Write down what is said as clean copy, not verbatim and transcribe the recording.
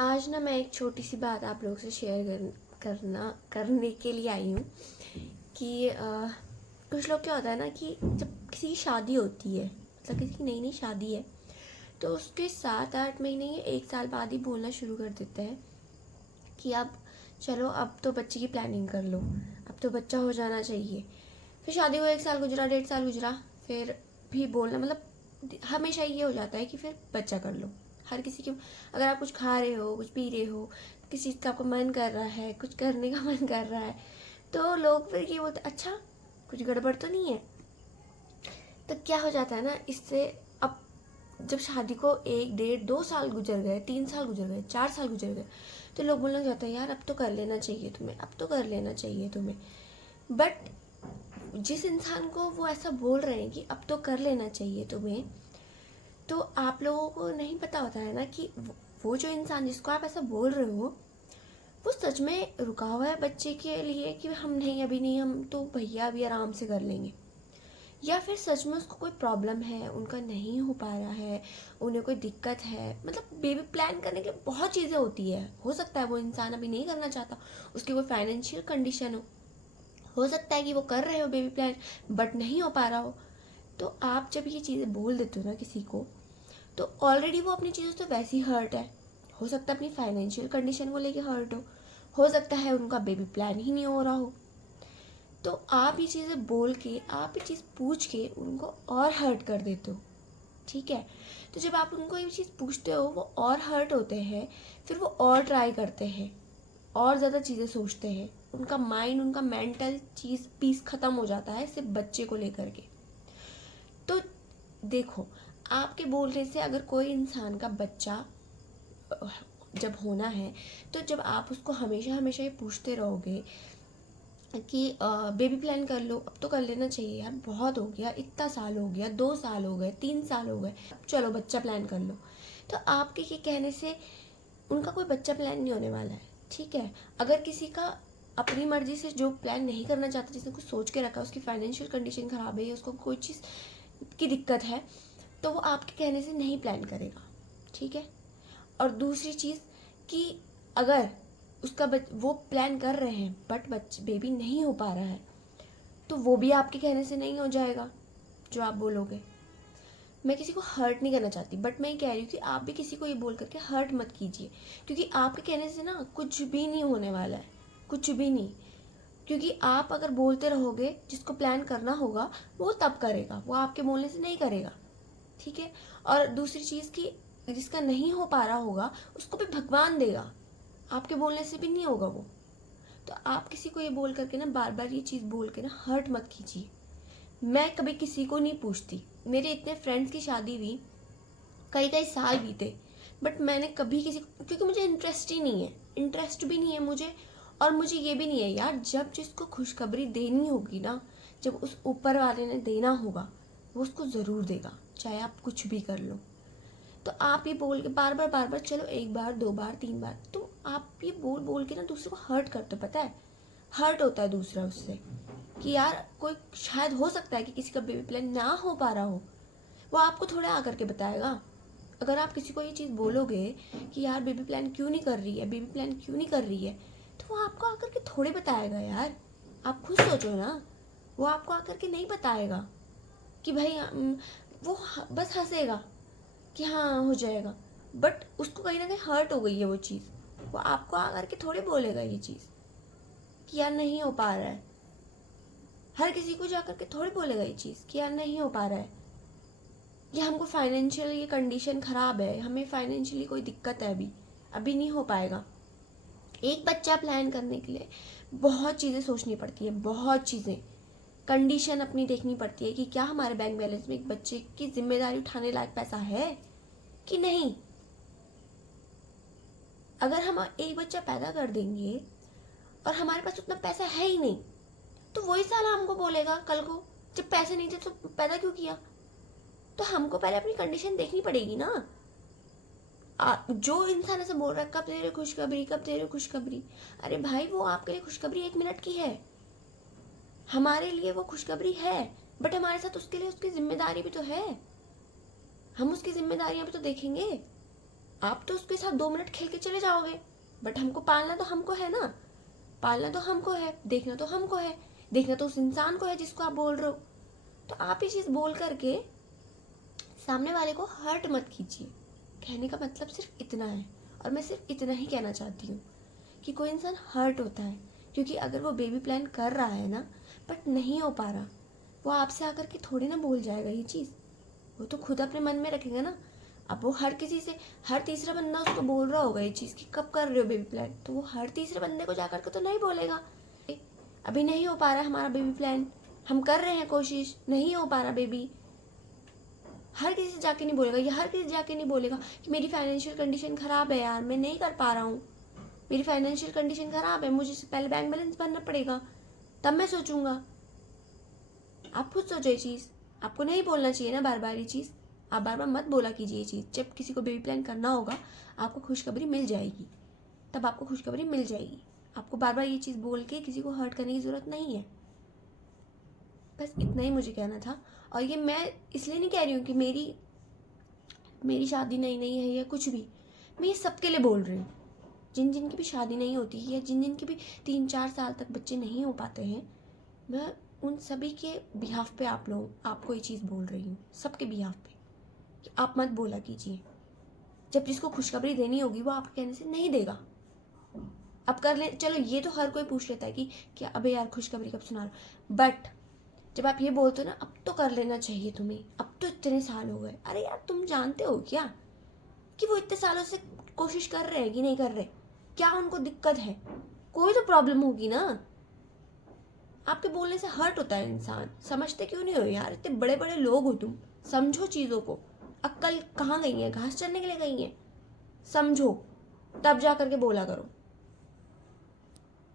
आज ना मैं एक छोटी सी बात आप लोगों से शेयर करने के लिए आई हूँ कि कुछ लोग क्या होता है ना कि जब किसी की शादी होती है, मतलब किसी की नई नई शादी है, तो उसके 7-8 महीने या 1 साल बाद ही बोलना शुरू कर देते हैं कि अब चलो अब तो बच्चे की प्लानिंग कर लो, अब तो बच्चा हो जाना चाहिए। फिर शादी को 1 साल गुजरा, 1.5 साल गुजरा, फिर भी बोलना, मतलब हमेशा ये हो जाता है कि फिर बच्चा कर लो। हर किसी के, अगर आप कुछ खा रहे हो, कुछ पी रहे हो, किसी चीज़ का आपको मन कर रहा है, कुछ करने का मन कर रहा है, तो लोग फिर ये बोलते अच्छा कुछ गड़बड़ तो नहीं है। तो क्या हो जाता है ना इससे, अब जब शादी को 1, 1.5, 2 साल गुजर गए, 3 साल गुजर गए, 4 साल गुजर गए, तो लोग बोलने लग जाते हैं यार अब तो कर लेना चाहिए तुम्हें, अब तो कर लेना चाहिए तुम्हें। बट जिस इंसान को वो ऐसा बोल रहे हैं कि अब तो कर लेना चाहिए तुम्हें, तो आप लोगों को नहीं पता होता है ना कि वो जो इंसान जिसको आप ऐसा बोल रहे हो, वो सच में रुका हुआ है बच्चे के लिए कि हम नहीं, अभी नहीं, हम तो भैया अभी आराम से कर लेंगे। या फिर सच में उसको कोई प्रॉब्लम है, उनका नहीं हो पा रहा है, उन्हें कोई दिक्कत है। मतलब बेबी प्लान करने के लिए बहुत चीज़ें होती है। हो सकता है वो इंसान अभी नहीं करना चाहता, उसकी कोई फाइनेंशियल कंडीशन हो सकता है कि वो कर रहे हो बेबी प्लान बट नहीं हो पा रहा हो। तो आप जब ये चीज़ें बोल देते हो ना किसी को, तो ऑलरेडी वो अपनी चीज़ों से वैसे ही हर्ट है। हो सकता है अपनी फाइनेंशियल कंडीशन को लेके हर्ट हो सकता है उनका बेबी प्लान ही नहीं हो रहा हो। तो आप ये चीज़ें बोल के, आप ये चीज़ पूछ के उनको और हर्ट कर देते हो, ठीक है। तो जब आप उनको ये चीज़ पूछते हो, वो और हर्ट होते हैं, फिर वो और ट्राई करते हैं, और ज़्यादा चीज़ें सोचते हैं, उनका माइंड, उनका मेंटल चीज़ पीस ख़त्म हो जाता है सिर्फ बच्चे को लेकर के। तो देखो, आपके बोलने से अगर कोई इंसान का बच्चा जब होना है, तो जब आप उसको हमेशा हमेशा ये पूछते रहोगे कि बेबी प्लान कर लो, अब तो कर लेना चाहिए यार, बहुत हो गया, इतना साल हो गया, 2 साल हो गए, 3 साल हो गए, अब चलो बच्चा प्लान कर लो, तो आपके ये कहने से उनका कोई बच्चा प्लान नहीं होने वाला है, ठीक है। अगर किसी का अपनी मर्जी से जो प्लान नहीं करना चाहता, जिसने कुछ सोच के रखा, उसकी फाइनेंशियल कंडीशन खराब है या उसको कोई चीज़ की दिक्कत है, तो वो आपके कहने से नहीं प्लान करेगा, ठीक है। और दूसरी चीज़ कि अगर वो प्लान कर रहे हैं बट बेबी नहीं हो पा रहा है, तो वो भी आपके कहने से नहीं हो जाएगा जो आप बोलोगे। मैं किसी को हर्ट नहीं करना चाहती, बट मैं ये कह रही हूँ कि आप भी किसी को ये बोल करके हर्ट मत कीजिए, क्योंकि आपके कहने से ना कुछ भी नहीं होने वाला है, कुछ भी नहीं। क्योंकि आप अगर बोलते रहोगे, जिसको प्लान करना होगा वो तब करेगा, वो आपके बोलने से नहीं करेगा, ठीक है। और दूसरी चीज़ कि जिसका नहीं हो पा रहा होगा उसको भी भगवान देगा, आपके बोलने से भी नहीं होगा वो। तो आप किसी को ये बोल करके ना, बार बार ये चीज़ बोल के ना हर्ट मत कीजिए। मैं कभी किसी को नहीं पूछती, मेरे इतने फ्रेंड्स की शादी हुई, कई कई साल बीते, बट मैंने कभी किसी को, क्योंकि मुझे इंटरेस्ट ही नहीं है, इंटरेस्ट भी नहीं है मुझे। और मुझे ये भी नहीं है यार, जब जिसको खुशखबरी देनी होगी ना, जब उस ऊपर वाले ने देना होगा, वो उसको ज़रूर देगा, चाहे आप कुछ भी कर लो। तो आप ये बोल के बार बार चलो, 1 बार 2 बार 3 बार, तो आप ये बोल बोल के ना दूसरे को हर्ट करते हो, पता है। हर्ट होता है दूसरा उससे कि यार कोई, शायद हो सकता है कि किसी का बेबी प्लान ना हो पा रहा हो, वो आपको थोड़ा आकर के बताएगा। अगर आप किसी को ये चीज़ बोलोगे कि यार बेबी प्लान क्यों नहीं कर रही है, बेबी प्लान क्यों नहीं कर रही है, तो वो आपको आकर के थोड़े बताएगा यार। आप खुद सोचो ना, वो आपको आकर के नहीं बताएगा कि भाई वो बस हंसेगा कि हाँ हो जाएगा, बट उसको कहीं ना कहीं हर्ट हो गई है वो चीज़। वो आपको आकर के थोड़े बोलेगा ये चीज़ कि यार नहीं हो पा रहा है। हर किसी को जाकर के थोड़े बोलेगा ये चीज़ कि यार नहीं हो पा रहा है, या हमको फाइनेंशियल ये कंडीशन ख़राब है, हमें फाइनेंशियली कोई दिक्कत है, अभी अभी नहीं हो पाएगा। एक बच्चा प्लान करने के लिए बहुत चीज़ें सोचनी पड़ती है, बहुत चीज़ें, कंडीशन अपनी देखनी पड़ती है कि क्या हमारे बैंक बैलेंस में एक बच्चे की जिम्मेदारी उठाने लायक पैसा है कि नहीं। अगर हम एक बच्चा पैदा कर देंगे और हमारे पास उतना पैसा है ही नहीं, तो वही साला हमको बोलेगा कल को, जब पैसे नहीं थे तो पैदा क्यों किया। तो हमको पहले अपनी कंडीशन देखनी पड़ेगी ना। जो इंसान ऐसे बोल रहा है कब दे रहे खुशखबरी, कब दे रहे खुशखबरी, अरे भाई वो आपके लिए खुशखबरी 1 मिनट की है, हमारे लिए वो खुशखबरी है, बट हमारे साथ उसके लिए उसकी जिम्मेदारी भी तो है, हम उसकी जिम्मेदारियां भी तो देखेंगे। आप तो उसके साथ 2 मिनट खेल के चले जाओगे, बट हमको पालना तो हमको है ना, पालना तो हमको है, देखना तो हमको है, देखना तो उस इंसान को है जिसको आप बोल रहे हो। तो आप ये चीज़ बोल करके सामने वाले को हर्ट मत कीजिए। कहने का मतलब सिर्फ इतना है, और मैं सिर्फ इतना ही कहना चाहती हूँ कि कोई इंसान हर्ट होता है क्योंकि अगर वो बेबी प्लान कर रहा है ना, बट नहीं हो पा रहा, वो आपसे आकर के थोड़ी ना बोल जाएगा ये चीज़, वो तो खुद अपने मन में रखेगा ना। अब वो हर किसी से, हर तीसरा बंदा उसको बोल रहा होगा ये चीज़ कि कब कर रहे हो बेबी प्लान, तो वो हर तीसरे बंदे को जाकर के तो नहीं बोलेगा अभी नहीं हो पा रहा है हमारा बेबी प्लान, हम कर रहे हैं कोशिश, नहीं हो पा रहा बेबी। हर किसी से जाके नहीं बोलेगा, या हर किसी से जाके नहीं बोलेगा कि मेरी फाइनेंशियल कंडीशन ख़राब है यार, मैं नहीं कर पा रहा हूँ, मेरी फाइनेंशियल कंडीशन ख़राब है, मुझे पहले बैंक बैलेंस भरना पड़ेगा तब मैं सोचूंगा। आप खुद सोचो ये चीज़, आपको नहीं बोलना चाहिए ना बार बार ये चीज़, आप बार बार मत बोला कीजिए ये चीज़। जब किसी को बेबी प्लान करना होगा आपको खुशखबरी मिल जाएगी, तब आपको खुशखबरी मिल जाएगी। आपको बार बार ये चीज़ बोल के किसी को हर्ट करने की ज़रूरत नहीं है। बस इतना ही मुझे कहना था। और ये मैं इसलिए नहीं कह रही हूँ कि मेरी शादी नहीं है या कुछ भी, मैं ये सबके लिए बोल रही हूँ। जिन जिन की भी शादी नहीं होती है या जिन जिन के भी 3-4 साल तक बच्चे नहीं हो पाते हैं, मैं उन सभी के बिहाफ पे आपको ये चीज़ बोल रही हूँ, सबके बिहाफ पे, कि आप मत बोला कीजिए। जब जिसको खुशखबरी देनी होगी वो आपके कहने से नहीं देगा। अब कर ले, चलो ये तो हर कोई पूछ लेता है कि क्या अबे यार खुशखबरी कब सुना रहा, बट जब आप ये बोलते हो ना अब तो कर लेना चाहिए तुम्हें, अब तो इतने साल हो गए, अरे यार तुम जानते हो क्या कि वो इतने सालों से कोशिश कर रहे हैं कि नहीं कर रहे, क्या उनको दिक्कत है, कोई तो प्रॉब्लम होगी ना। आपके बोलने से हर्ट होता है इंसान, समझते क्यों नहीं हो यार, इतने बड़े बड़े लोग हो तुम, समझो चीज़ों को। अक्ल कहाँ गई है, घास चरने के लिए गई है, समझो तब जा करके बोला करो।